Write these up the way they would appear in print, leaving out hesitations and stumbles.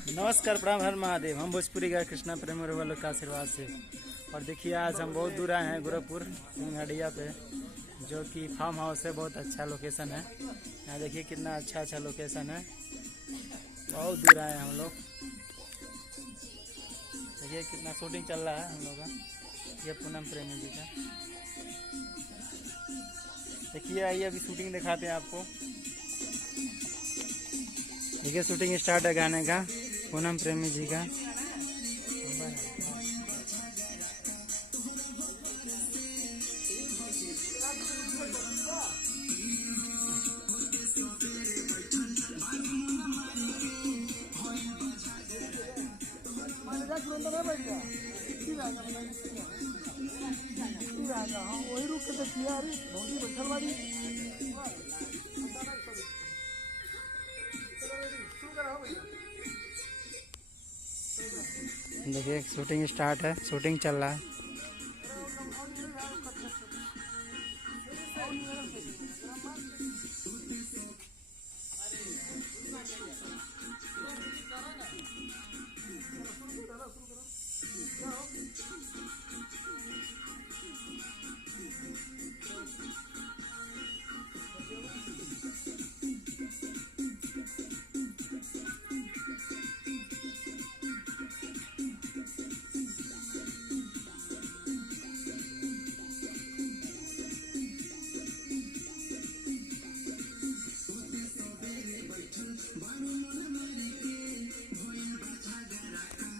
नमस्कार, प्रणाम, हर महादेव। हम भोजपुरी गाय कृष्णा प्रेमी वालों का आशीर्वाद से। और देखिए आज हम बहुत दूर आए हैं गोरखपुर सिंघाड़िया पे, जो कि फार्म हाउस है। बहुत अच्छा लोकेशन है। यहाँ देखिए कितना अच्छा अच्छा लोकेशन है। बहुत दूर आए हैं हम लोग। देखिए कितना शूटिंग चल रहा है हम लोग का। ये पूनम प्रेमी जी का देखिए, आइए अभी शूटिंग दिखाते हैं आपको। देखिए शूटिंग स्टार्ट है गाने का, पूनम प्रेमी जी का। वही रुक के देखिए अरे भौजी बैठल बाड़ी। देखिए शूटिंग स्टार्ट है, शूटिंग चल रहा है।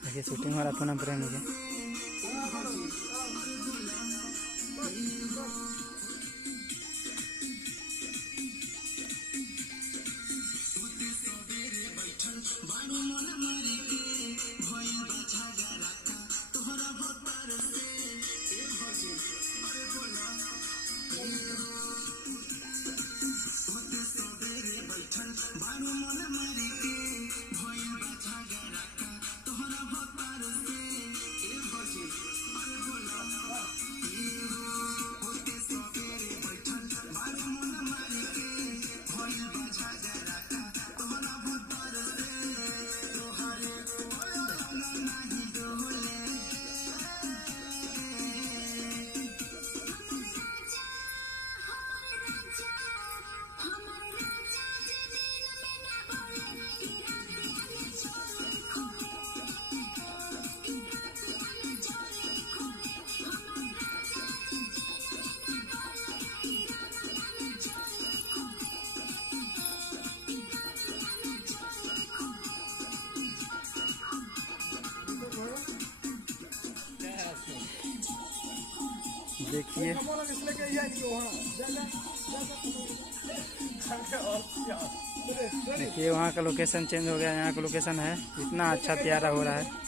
देखिए शूटिंग हो रहा पूनम प्रेमी के। देखिए देखिए वहाँ का लोकेशन चेंज हो गया, यहाँ का लोकेशन है। इतना अच्छा प्यारा हो रहा है।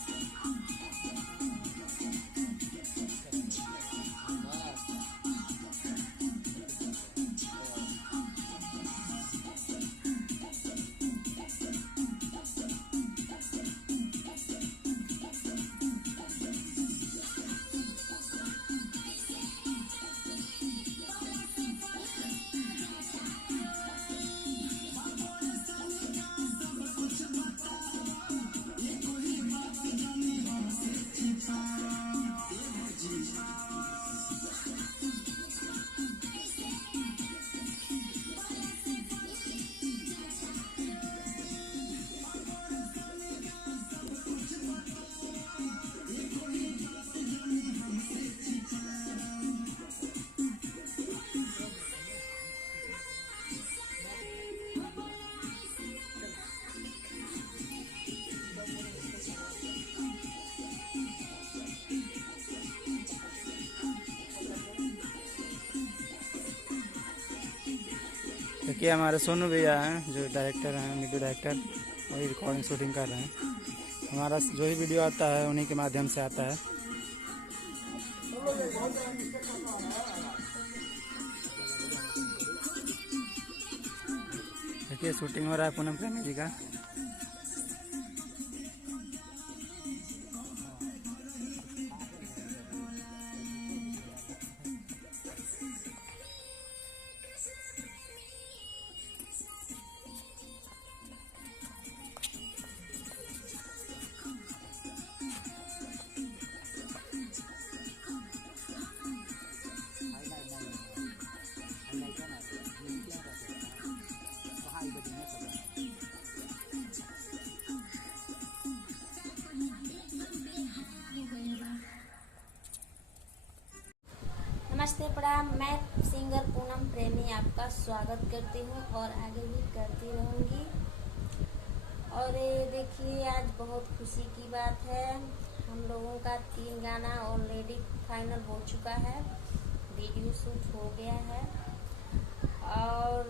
देखिए हमारे सोनू भैया हैं, जो डायरेक्टर हैं, वीडियो डायरेक्टर, वही रिकॉर्डिंग शूटिंग कर रहे हैं। हमारा जो ही वीडियो आता है उन्हीं के माध्यम से आता है। देखिए शूटिंग हो रहा है पूनम प्रेमी जी का। नमस्ते प्रणाम। मैं सिंगर पूनम प्रेमी आपका स्वागत करती हूँ और आगे भी करती रहूँगी। और ये देखिए, आज बहुत खुशी की बात है, हम लोगों का 3 गाना ऑलरेडी फाइनल हो चुका है, वीडियो शूट हो गया है और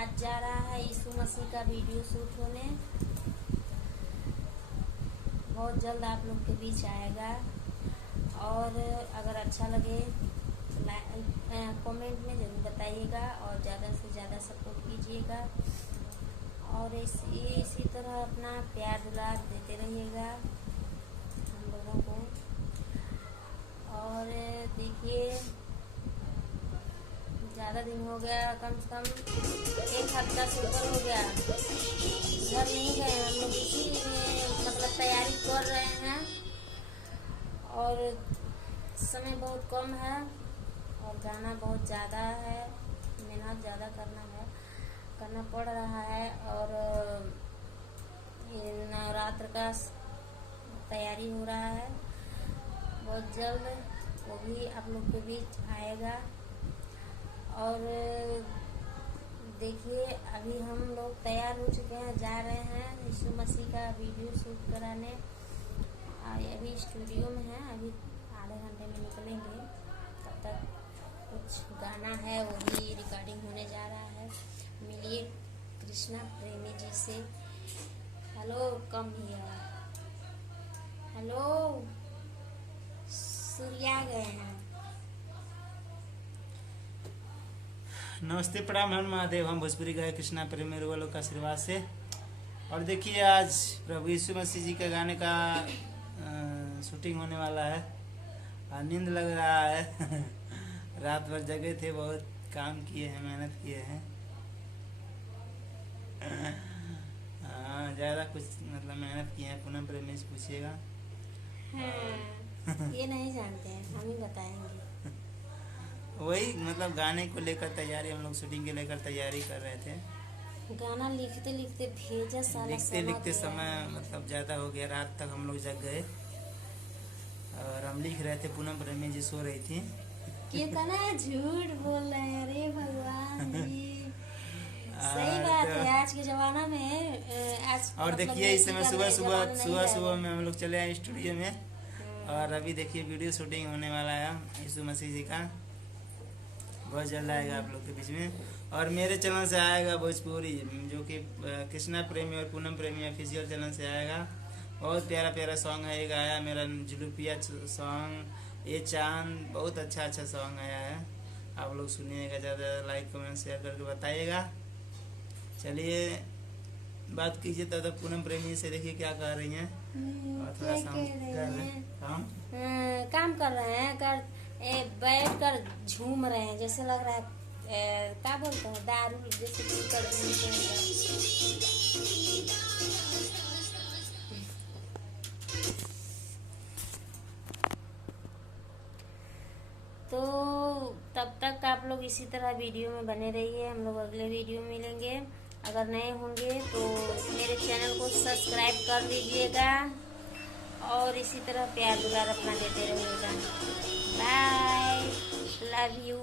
आज जा रहा है यीशु मसीह का वीडियो शूट होने। बहुत जल्द आप लोग के बीच आएगा और अगर अच्छा लगे तो कमेंट में ज़रूर बताइएगा और ज़्यादा से ज़्यादा सपोर्ट कीजिएगा और इसी तरह अपना प्यार दुलार देते रहिएगा हम लोगों को। और देखिए, ज़्यादा दिन हो गया, कम से कम 1 हफ्ता से ऊपर हो गया, घर नहीं गए हम लोग, इसी में मतलब तैयारी कर रहे हैं और समय बहुत कम है और गाना बहुत ज़्यादा है, मेहनत ज़्यादा करना पड़ रहा है और ये नवरात्र का तैयारी हो रहा है। बहुत जल्द वो भी आप लोग के बीच आएगा। और देखिए, अभी हम लोग तैयार हो चुके हैं, जा रहे हैं यीशु मसीह का वीडियो शूट कराने। अभी स्टूडियो में है, अभी आधे घंटे में निकलेंगे, तब तक कुछ गाना है वो भी रिकॉर्डिंग होने जा रहा है। मिलिए कृष्णा प्रेमी जी से। Hello, come here, hello, Surya गए हैं। नमस्ते प्रणाम, हम महादेव, हम भोजपुरी गायक कृष्णा प्रेमी वालों का आशीर्वाद से। और देखिए, आज प्रभु यीशु मसीह जी के गाने का शूटिंग होने वाला है और नींद लग रहा है रात भर जगे थे, बहुत काम किए हैं, मेहनत किए हैं। ज़्यादा कुछ मतलब मेहनत किए हैं, पूनम प्रेमी से पूछिएगा। ये नहीं जानते हैं, हम ही बताएंगे। वही मतलब गाने को लेकर तैयारी, हम लोग शूटिंग के लेकर तैयारी कर रहे थे। गाना लिखते लिखते भेजा साला लिखते समय मतलब ज़्यादा हो गया, रात तक हम लोग जग गए और हम लिख रहे थे, पूनम प्रेमी जी सो रही थी। कितना झूठ बोल रहे हैं, अरे भगवान जी। सही बात है, आज के जमाना में आज और देखिए, इस समय सुबह में हम लोग चले आए स्टूडियो में और अभी देखिए वीडियो शूटिंग होने वाला है यीशु मसीह जी का, बहुत जल्द आएगा आप लोग के बीच में। और मेरे चैनल से आएगा भोजपुरी, जो कि कृष्णा प्रेमी और पूनम प्रेमी ऑफिशियल चैनल से आएगा। बहुत प्यारा प्यारा सॉन्ग है, एक आया मेरा जुलूपिया सॉन्ग, ये चांद, बहुत अच्छा सॉन्ग आया है, आप लोग सुनिएगा, ज़्यादा लाइक कमेंट शेयर करके बताइएगा। चलिए बात कीजिए तब तक पूनम प्रेमी से, देखिए क्या कर रही हैं और थोड़ा काम कर रहे हैं, बैठ कर झूम रहे हैं, जैसे लग रहा है क्या बोलते हैं, दारू जैसे पीकर झूमते हैं। तो तब तक आप लोग इसी तरह वीडियो में बने रहिए, हम लोग अगले वीडियो में मिलेंगे। अगर नए होंगे तो मेरे चैनल को सब्सक्राइब कर लीजिएगा और इसी तरह प्यार दुलार अपना देते रहिएगा। Bye, love you.